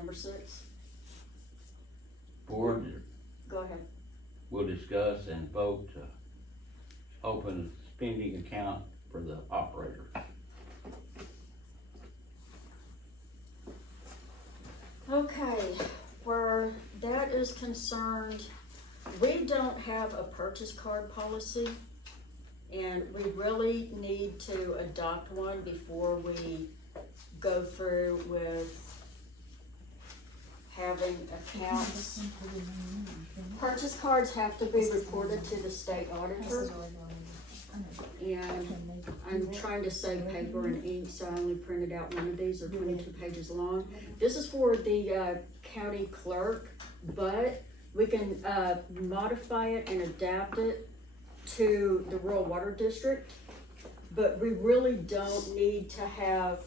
Number 6, Board go ahead. will discuss and vote to open a spending account for the operator. Okay, where that is concerned, we don't have a purchase card policy, and we really need to adopt one before we go through with having accounts. Purchase cards have to be reported to the state auditor, and I'm trying to save paper and ink, so I only printed out one of these, or 22 pages long. This is for the county clerk, but we can modify it and adapt it to the rural water district. But we really don't need to have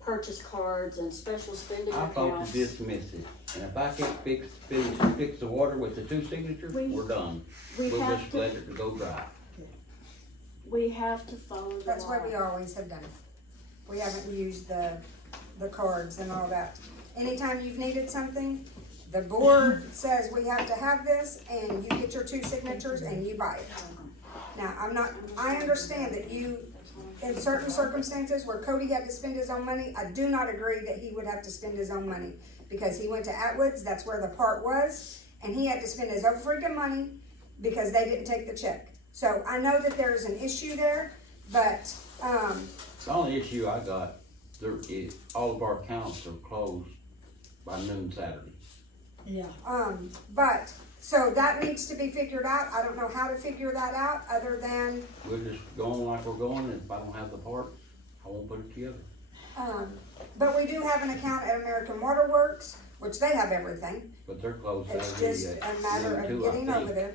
purchase cards and special spending I vote accounts. to dismiss it, and if I can't fix the water with the 2 signatures, we're done. We We'll have just to, let it go dry. we have to follow the law. That's what we always have done. We haven't used the cards and all that. Anytime you've needed something, the board says we have to have this, and you get your 2 signatures and you buy it. Now, I understand that you, in certain circumstances where Cody had to spend his own money, I do not agree that he would have to spend his own money. Because he went to Atwood's, that's where the part was, and he had to spend his own freaking money because they didn't take the check. So I know that there's an issue there, but, The only issue I got, there is, all of our accounts are closed by noon Saturday. Yeah. but, so that needs to be figured out. I don't know how to figure that out, other than, We're just going like we're going, and if I don't have the parts, I won't put it together. but we do have an account at American Water Works, which they have everything. But they're closed It's Saturday just at a matter noon of too, getting I over think. there.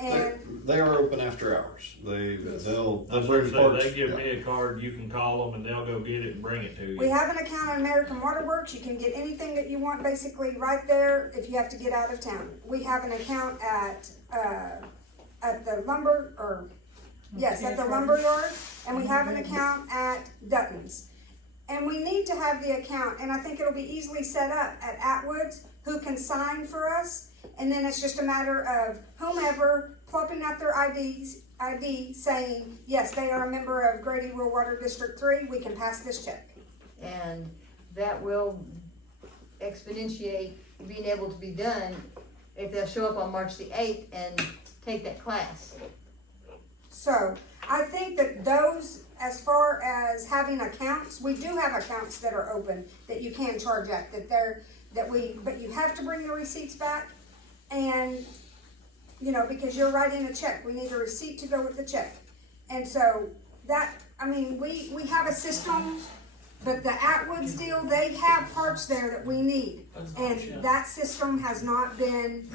And They are open after hours. They'll I was bring gonna parts. say, they give yeah. me a card, you can call them and they'll go get it and bring it to we you. have an account at American Water Works. You can get anything that you want basically right there if you have to get out of town. We have an account at the lumber, or, yes, at the lumber yard, and we have an account at Dutton's. And we need to have the account, and I think it'll be easily set up at Atwood's, who can sign for us. And then it's just a matter of whomever plopping out their ID saying, yes, they are a member of Grady Rural Water District 3, we can pass this check. And that will exponentiate being able to be done if they'll show up on March the 8th and take that class. So, I think that those, as far as having accounts, we do have accounts that are open that you can charge at, but you have to bring the receipts back, and, you know, because you're writing a check, we need a receipt to go with the check. And so, we have a system, but the Atwoods deal, they have parts there that we need. And that system has not been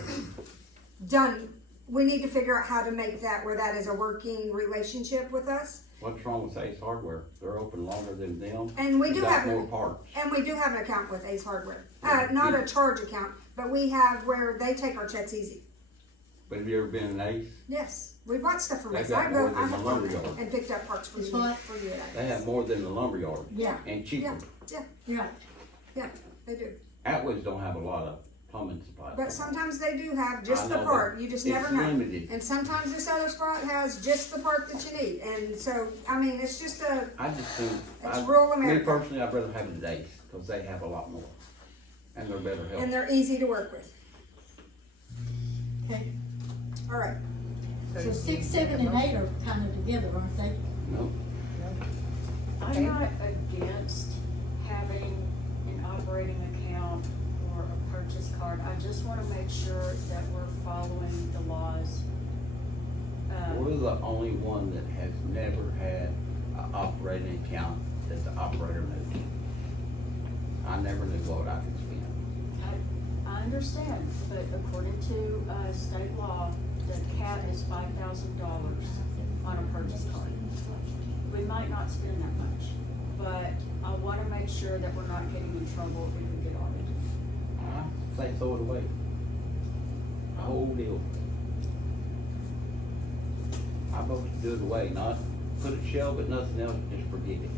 done. We need to figure out how to make that where that is a working relationship with us. What's wrong with Ace Hardware? They're open longer than them. And we They do got have, more parts. and we do have an account with Ace Hardware. Not a charge account, but we have where they take our checks easy. But have you ever been an Ace? Yes, we bought stuff from They Ace. got I more go, than I the have lumberyard. gone and picked up parts for It's you, what? for you at Ace. They have more than the lumberyard. Yeah. And cheaper. Yeah. Yeah, they do. Atwoods don't have a lot of plumbing supplies. But sometimes they do have just I the know, part, but you just it's never know. limited. And sometimes this other spot has just the part that you need, and so, it's just a, I just think, it's rural me America, personally, I'd rather have it at Ace, cause they have a lot more. And they're better help. and they're easy to work with. Okay. All right, So 6, 7, and 8 are kind of together, aren't they? No, I'm not against having an operating account or a purchase card. I just wanna make sure that we're following the laws. we're the only one that has never had an operating account that the operator knew. I never knew what I could spend. I understand, but according to, state law, the cap is $5,000 on a purchase card. We might not spend that much, but I wanna make sure that we're not getting in trouble if we get audited. I say throw it away. The whole deal. I vote to do it away, not put it shelf, but nothing else, just forget it.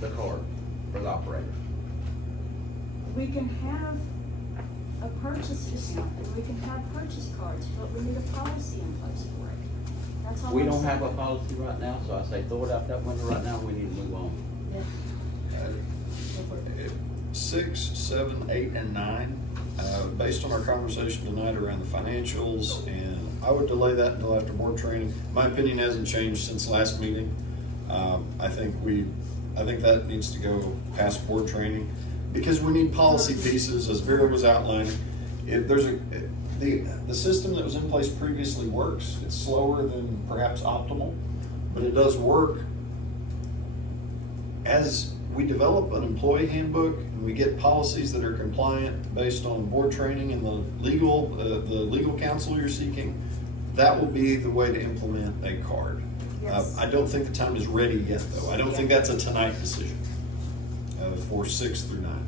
The card for the operator. we can have a purchase account, and we can have purchase cards, but we need a policy in place for it. That's all We I'm don't have a saying. policy right now, so I say throw it out that window right now, we need to move on. 6, 7, 8, and 9, based on our conversation tonight around the financials, and I would delay that until after board training. My opinion hasn't changed since last meeting. I think that needs to go past board training, because we need policy pieces, as Vera was outlining. If there's the system that was in place previously works. It's slower than perhaps optimal, but it does work. As we develop an employee handbook and we get policies that are compliant based on board training and the legal counsel you're seeking, that will be the way to implement a card. Yes. I don't think the time is ready yet, though. I don't think that's a tonight decision for 6 through 9.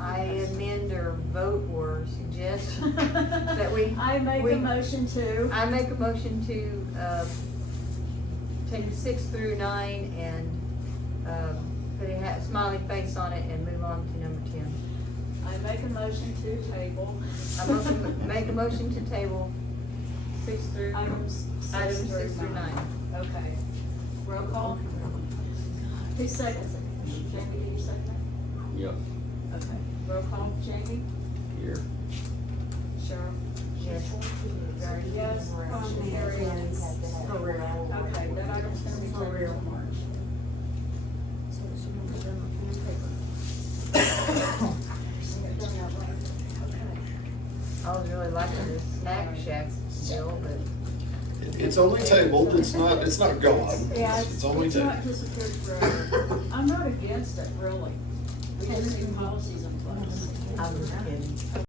I amend or vote or suggest that we. I make a motion to. I make a motion to, take 6 through 9 and, put a smiley face on it and move on to number 10. I make a motion to table. Make a motion to table 6 through. Items Items 6 through 9. Okay. Roll call? Who seconds it? Jamie, do you second it? Yep, Okay. Roll call, Jamie? here. Cheryl? Yes. Gary, yes. Motion carries. For real. Okay, that item's gonna be for real, March. I was really liking this snack shack deal, but. It's only tabled, it's not gone. Yeah, It's only it's tabled. not disappeared forever. I'm not against it, really. We just need policies in place. I was kidding.